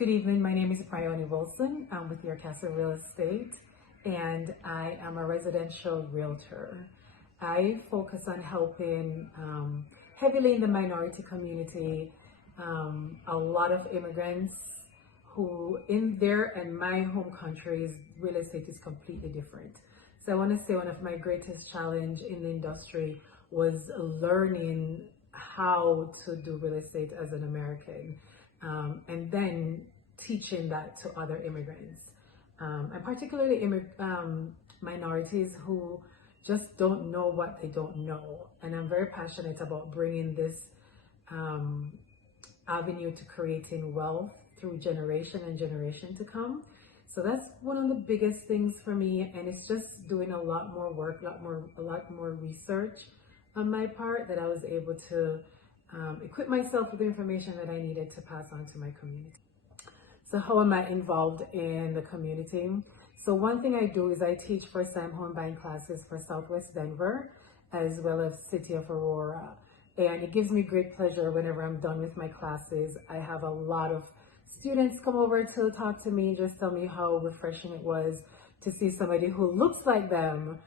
Good evening, my name is Briony Wilson. I'm with Your Castle Real Estate and I am a residential realtor. I focus on helping heavily in the minority community, a lot of immigrants who in their and my home countries, real estate is completely different. So I want to say one of my greatest challenge in the industry was learning how to do real estate as an American. And then teaching that to other immigrants, and particularly minorities who just don't know what they don't know. And I'm very passionate about bringing this avenue to creating wealth through generation and generation to come. So that's one of the biggest things for me, and it's just doing a lot more work, a lot more research on my part that I was able to equip myself with the information that I needed to pass on to my community. So how am I involved in the community? So one thing I do is I teach first-time home buying classes for Southwest Denver, as well as City of Aurora. And it gives me great pleasure whenever I'm done with my classes. I have a lot of students come over to talk to me, just tell me how refreshing it was to see somebody who looks like them.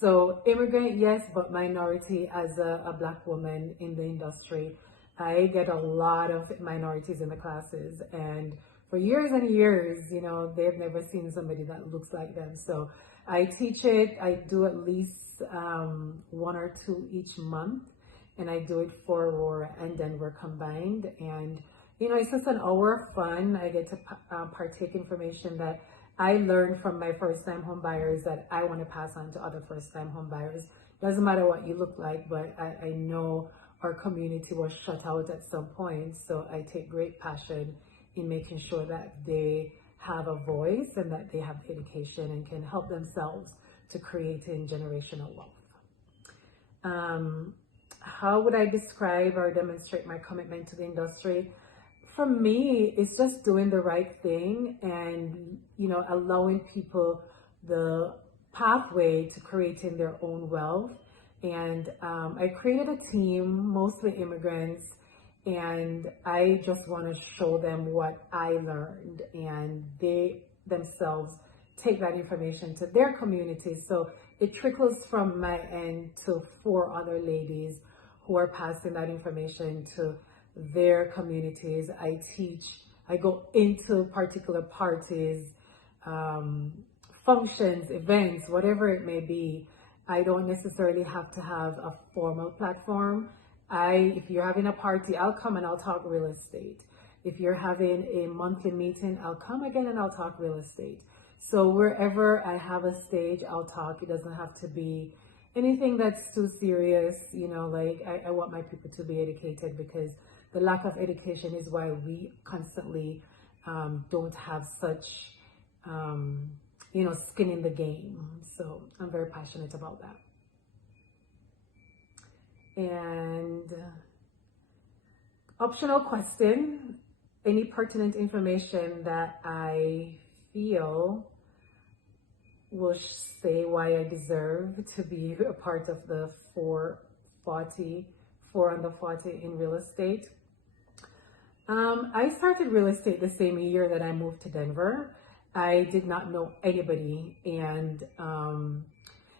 So immigrant, yes, but minority as a Black woman in the industry. I get a lot of minorities in the classes, and for years and years, you know, they've never seen somebody that looks like them. So I teach it. I do at least 1 or 2 each month, and I do it for Aurora and Denver combined. And you know, it's just an hour of fun. I get to partake information that I learned from my first-time home buyers that I want to pass on to other first-time home buyers. Doesn't matter what you look like, but I know our community was shut out at some point. So I take great passion in making sure that they have a voice and that they have education and can help themselves to creating generational wealth. How would I describe or demonstrate my commitment to the industry? For me, it's just doing the right thing and, you know, allowing people the pathway to creating their own wealth. And I created a team, mostly immigrants, and I just want to show them what I learned, and they themselves take that information to their communities. So it trickles from my end to 4 other ladies who are passing that information to their communities. I teach, I go into particular parties, functions, events, whatever it may be. I don't necessarily have to have a formal platform. If you're having a party, I'll come and I'll talk real estate. If you're having a monthly meeting, I'll come again and I'll talk real estate. So wherever I have a stage, I'll talk. It doesn't have to be anything that's too serious. You know, like I want my people to be educated, because the lack of education is why we constantly don't have such, you know, skin in the game. So I'm very passionate about that. And optional question, any pertinent information that I feel will say why I deserve to be a part of the 4 under 40 in real estate. I started real estate the same year that I moved to Denver. I did not know anybody, and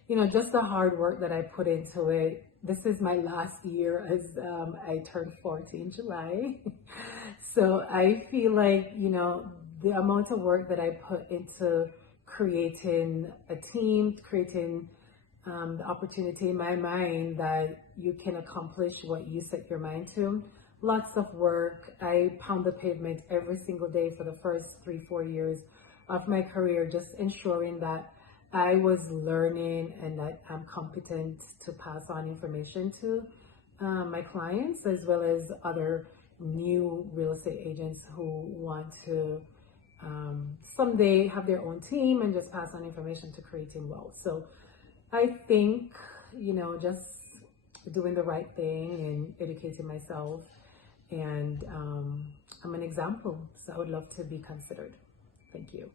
you know, just the hard work that I put into it. This is my last year as I turned 40 in July. So I feel like, you know, the amount of work that I put into creating a team, creating the opportunity in my mind that you can accomplish what you set your mind to. Lots of work. I pound the pavement every single day for the first 3-4 years of my career, just ensuring that I was learning and that I'm competent to pass on information to my clients, as well as other new real estate agents who want to someday have their own team and just pass on information to creating wealth. So I think, you know, just doing the right thing and educating myself, and I'm an example. So I would love to be considered. Thank you.